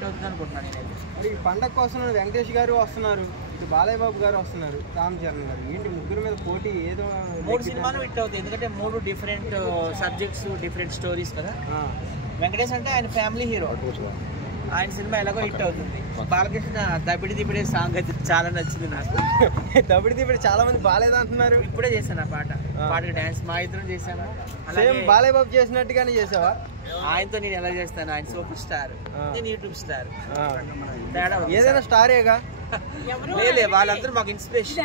అనుకుంటున్నాను నేనైతే. మరి ఈ పండగ కోసం వెంకటేష్ గారు వస్తున్నారు, ఇటు బాలయ్య బాబు గారు వస్తున్నారు, రామ్ చరణ్ గారు, ఏంటి ముగ్గురు మీద పోటీ? ఏదో 3 సినిమాలు హిట్ అవుతాయి, ఎందుకంటే 3 డిఫరెంట్ సబ్జెక్ట్స్, డిఫరెంట్ స్టోరీస్ కదా. వెంకటేష్ అంటే ఆయన ఫ్యామిలీ హీరో, ఆయన సినిమా ఎలాగో హిట్ అవుతుంది. బాలకృష్ణ దబిడి దిబిడే సాంగ్ అయితే చాలా నచ్చింది నాకు. దబిడి దిబిడి చాలా మంది బాలేదు అంటున్నారు. ఇప్పుడే చేశాను ఆ పాటకి డాన్స్, మా ఇద్దరం చేశాను. సేమ్ బాలయ్య బాబు చేసినట్టుగానే చేసావా? ఆయనతో నేను ఎలా చేస్తాను, ఆయన సూపర్ స్టార్, నేను యూట్యూబ్ స్టార్. ఏదైనా స్టారేగా? లేలే, వాళ్ళందరూ మాకు ఇన్స్పిరేషన్.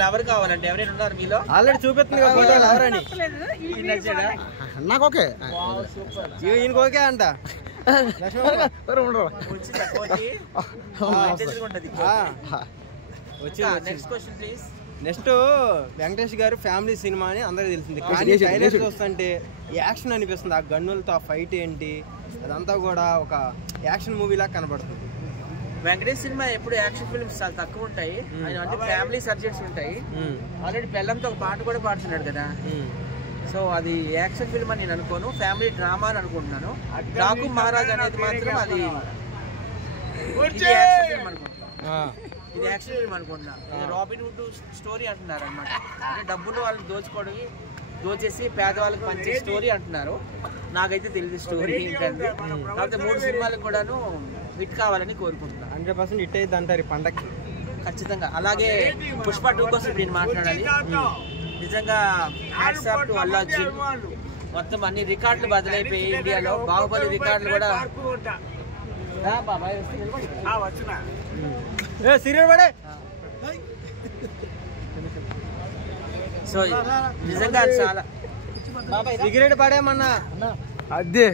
లవర్ కావాలంటే ఎవరైనా ఉన్నారు మీలో? ఆల్రెడీ చూపిస్తుంది ఎవరని. నాకు ఓకే, ఈయనకి ఓకే అంట. నెక్స్ట్ వెంకటేష్ గారు ఫ్యామిలీ సినిమా అని అందరికి తెలిసింది, కానీ ట్రైలర్ చూస్తుంటే యాక్షన్ అనిపిస్తుంది. ఆ గన్నులతో ఆ ఫైట్ ఏంటి, అదంతా కూడా ఒక యాక్షన్ మూవీలా కనబడుతుంది. వెంకటేష్ సినిమా ఎప్పుడు యాక్షన్ ఫిల్మ్స్ చాలా తక్కువ ఉంటాయి, ఆయన అన్ని ఫ్యామిలీ సబ్జెక్ట్స్ ఉంటాయి. ఆల్రెడీ పెళ్ళంతో ఒక పాట కూడా పాడుతున్నాడు కదా, సో అది యాక్షన్ ఫిల్మ్ అని నేను అనుకోను, ఫ్యామిలీ డ్రామా అని అనుకుంటున్నాను. డాకు మహారాజ్ అనేది మాత్రం అది యాక్షన్ ఫిల్మ్ అనుకుంటున్నాను. ఇది యాక్షన్ ఫిల్మ్ అనుకుంటున్నా. ఇది రాబిన్ హుడ్ స్టోరీ అంటున్నారు అనమాట, అంటే డబ్బును వాళ్ళు దోచేసి పేదవాళ్ళకి పంచే స్టోరీ అంటున్నారు. నాకైతే తెలియదు స్టోరీ ఏంటంటే. కాకపోతే 3 సినిమాలకు కూడాను హిట్ కావాలని కోరుకుంటున్నాను. 100% హిట్ అయ్యింది అంటారు ఈ పండగకి ఖచ్చితంగా. అలాగే పుష్ప 2 కోసం నేను మాట్లాడాలి. నిజంగా hats off to Allu Arjun. మొత్తం అన్ని రికార్డులు బదులైపోయి ఇండియాలో. బాహుబలి రికార్డులు కూడా సో నిజంగా చాలా సిగరెట్ పడేమన్నా అదే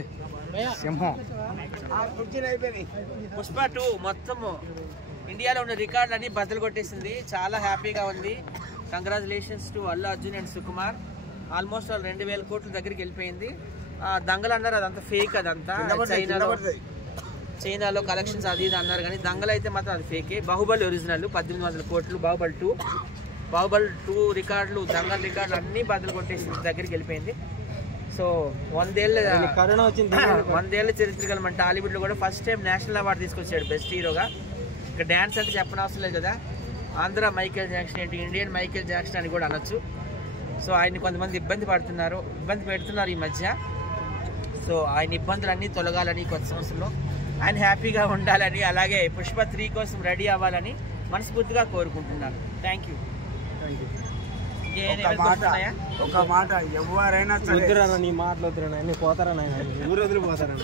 సింహం. పుష్ప 2 మొత్తం ఇండియాలో ఉన్న రికార్డులన్నీ బద్దలు కొట్టేసింది. చాలా హ్యాపీగా ఉంది. Congratulations to Allu Arjun and Sukumar. Almost 2000 కోట్ల దగ్గరికి వెళ్ళిపోయింది. దంగలు అన్నారు అదంతా ఫేక్, అదంతా చైనాలో కలెక్షన్స్ అది ఇది అన్నారు, కానీ దంగలు అయితే మాత్రం అది ఫేకే. బాహుబలి ఒరిజినల్ 1800 కోట్లు. బాహుబలి 2 రికార్డులు, దంగల్ రికార్డులు అన్నీ బద్దలు కొట్టేసింది, దగ్గరికి వెళ్ళిపోయింది. సో 100 ఏళ్ళ కరోనా వచ్చింది, 100 ఏళ్ళ చరిత్ర గల మన టాలీవుడ్ లో కూడా ఫస్ట్ టైం నేషనల్ అవార్డు తీసుకొచ్చాడు బెస్ట్ హీరోగా. ఇక డ్యాన్స్ అంటే చెప్పనవసరం లేదు కదా, ఆంధ్ర మైకేల్ జాక్సన్ ఏంటి, ఇండియన్ మైకేల్ జాక్సన్ అని కూడా అనొచ్చు. సో ఆయన్ని కొంతమంది ఇబ్బంది పెడుతున్నారు ఈ మధ్య. సో ఆయన ఇబ్బందులన్నీ తొలగాలని కొత్త సంవత్సరంలో ఆయన హ్యాపీగా ఉండాలని, అలాగే పుష్ప 3 కోసం రెడీ అవ్వాలని మనస్ఫూర్తిగా కోరుకుంటున్నాను. Thank you. ఒక మాట ఎవరైనా వద్దురా నీ మాటలు వద్దురా, అన్ని పోతారా నాయన, ఊరు వదిలిపోతారా.